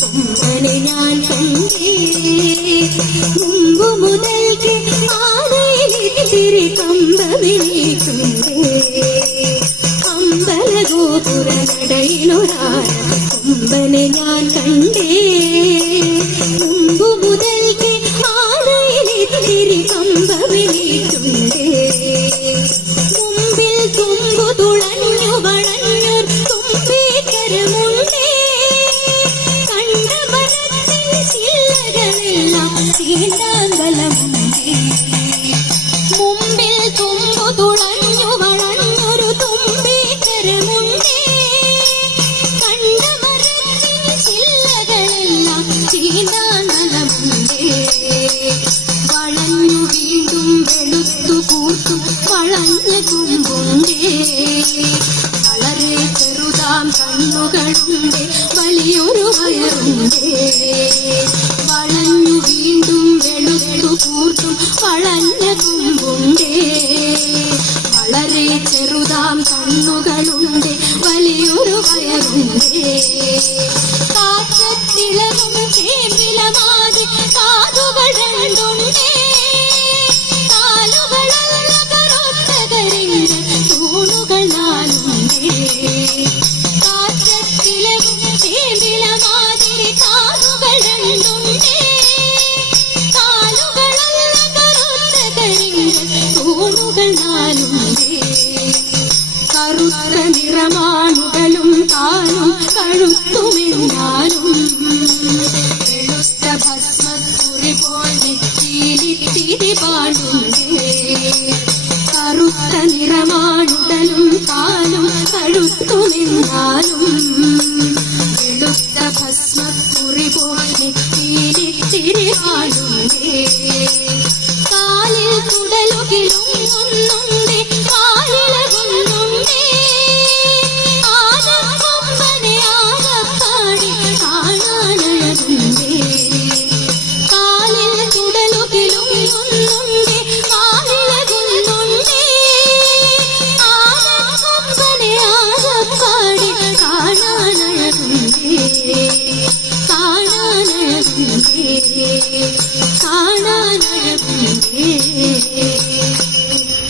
കൊമ്പനെ ഞാൻ കണ്ടേ മുമ്പു മുതൽക്ക് ആനയിലിത്തിരി കമ്പമിനിക്കുണ്ടേ അമ്പലഗോപുര നടയിലൊരാന കൊമ്പനെ ഞാൻ കണ്ടേ മുമ്പു മുതൽക്ക് ആനയിലിത്തിരി കമ്പമിനിക്കുണ്ടേ മുമ്പിൽ തുമ്പു തുളഞ്ഞു വളഞ്ഞു തുമ്പിക്കരമുണ്ടേ കണ്ട മരത്തിൻ ചില്ലകളെല്ലാം ചീണ്ടാമ്പലമുണ്ടേ മുമ്പിൽ തുമ്പു തുളഞ്ഞു വളഞ്ഞൊരു തുമ്പിക്കരമുണ്ടേ കണ്ട മരത്തിൻ ചില്ലകളെല്ലാം ചീണ്ടാമ്പലമുണ്ടേ വളഞ്ഞു വീണ്ടും വെളുത്തു കൂട്ടും വളഞ്ഞ കൊമ്പുണ്ടേ വളരെ ചെറുതാം കണ്ണുകളുണ്ട് വലിയൊരു വയറുണ്ടേ വളഞ്ഞു വീണ്ടും വെളുത്തു കൂട്ടും വളഞ്ഞ കൊമ്പുണ്ടേ വളരെ ചെറുതാം കണ്ണുകളുണ്ട് വലിയൊരു വയറുണ്ടേ കാറ്റത്തിളകും ചേമ്പിലമാതി കാതുകൾ രണ്ടുണ്ടേ കാലുകളല്ല കറുത്ത കരിഞ്ഞ തൂണുകൾ നാലുണ്ടേ കാറ്റത്തിളകും ചേമ്പിലമാതിരി കാതുകൾ രണ്ടുണ്ടേ കാലുകളല്ല കറുത്ത കരിഞ്ഞ തൂണുകൾ നാലുണ്ടേ കറുത്ത നിറമാണുകളും കാലും കഴുത്തുമെന്നാലും വെളുത്ത ഭസ്മക്കുറി പോൽ നെറ്റിയിലിത്തിരി പാടുണ്ടേ കറുത്ത നിറമാണുടലും കാലും കഴുത്തുമെന്നാലും വെളുത്ത ഭസ്മക്കുറി പോൽ നെറ്റിയിലിത്തിരി പാടുണ്ടേ കാലിൽ കുടലുകിലും ഒന്നുണ്ടേ കാലിളകുന്നുണ്ടേ ആനക്കൊമ്പനെ ആകപ്പാടി കാണാനഴകുണ്ടേ കാലിൽ കുടലുകിലും ഒന്നുണ്ടേ കാലിളകുന്നുണ്ടേ ആനക്കൊമ്പനെ ആകപ്പാടി കാണാനഴകുണ്ടേ കാണാനഴകുണ്ടേ